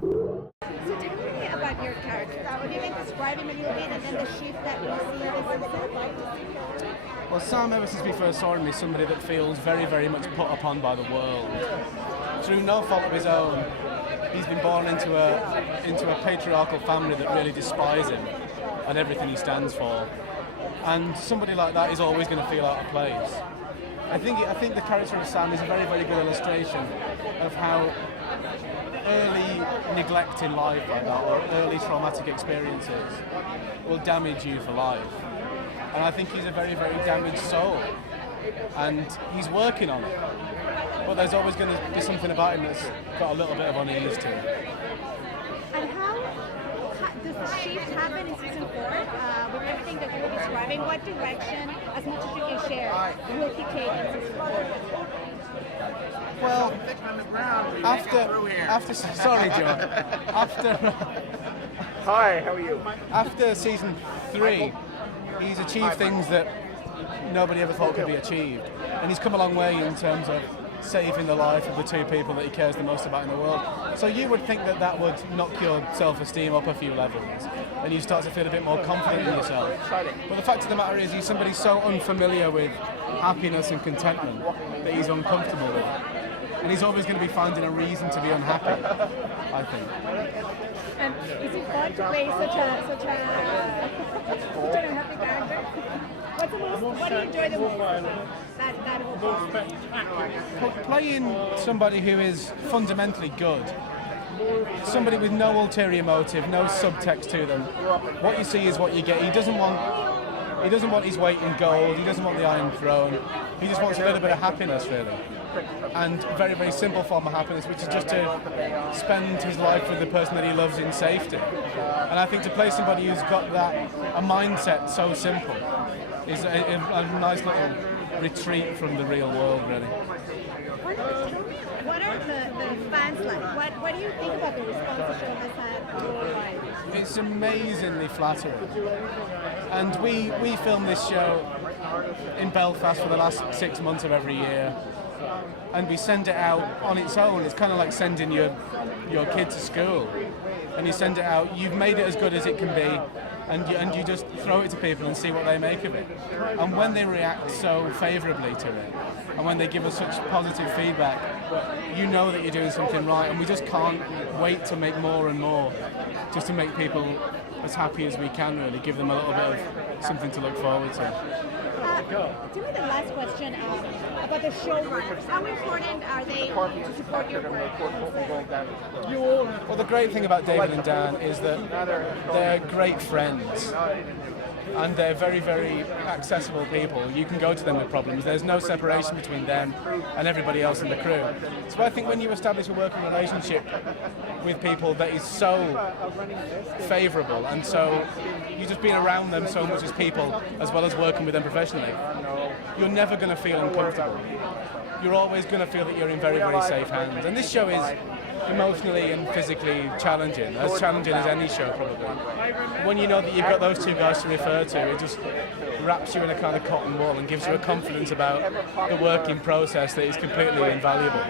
So tell me about your character. Would you mind describing a little bit and then the shift that we see is Well, Sam, ever since we first saw him, is somebody that feels very, very much put upon by the world. Through no fault of his own, he's been born into a patriarchal family that really despise him and everything he stands for. And somebody like that is always going to feel out of place. I think the character of Sam is a very, very good illustration of how early neglect in life like that, or early traumatic experiences, will damage you for life. And I think he's a very, very damaged soul, and he's working on it. But there's always going to be something about him that's got a little bit of unease to it. And how does the shift happen in season 4? With everything that you're describing, what direction, as much as you can share, will he take in season 4? Well, after sorry, Joe. Hi, how are you? After season 3, he's achieved things that nobody ever thought could be achieved, and he's come a long way in terms of saving the life of the two people that he cares the most about in the world. So you would think that that would knock your self-esteem up a few levels, and you start to feel a bit more confident in yourself. But the fact of the matter is, he's somebody so unfamiliar with happiness and contentment that he's uncomfortable with it. And he's always going to be finding a reason to be unhappy, I think. And is it fun to play such an unhappy character? What do you enjoy the most? That whole thing. Playing somebody who is fundamentally good, somebody with no ulterior motive, no subtext to them. What you see is what you get. He doesn't want his weight in gold. He doesn't want the Iron Throne. He just wants a little bit of happiness, really. And very, very simple form of happiness, which is just to spend his life with the person that he loves in safety. And I think to play somebody who's got a mindset so simple is a nice little retreat from the real world, really. What are the fans like? What do you think about the response the show has had worldwide? It's amazingly flattering. And we film this show in Belfast for the last 6 months of every year. And we send it out on its own. It's kind of like sending your kid to school. And you send it out, you've made it as good as it can be, and you just throw it to people and see what they make of it. And when they react so favourably to it, and when they give us such positive feedback, you know that you're doing something right, and we just can't wait to make more and more, just to make people as happy as we can, really, give them a little bit of something to look forward to. To me, the last question about the showrunners. How important are they to support your work? Well, the great thing about David and Dan is that they're great friends. And they're very, very accessible people. You can go to them with problems. There's no separation between them and everybody else in the crew. So I think when you establish a working relationship with people that is so favourable, and so you just being around them so much as people, as well as working with them professionally, you're never going to feel uncomfortable. You're always going to feel that you're in very, very safe hands. And this show is emotionally and physically challenging as any show, probably. When you know that you've got those two guys to refer to, it just wraps you in a kind of cotton wool and gives you a confidence about the working process that is completely invaluable.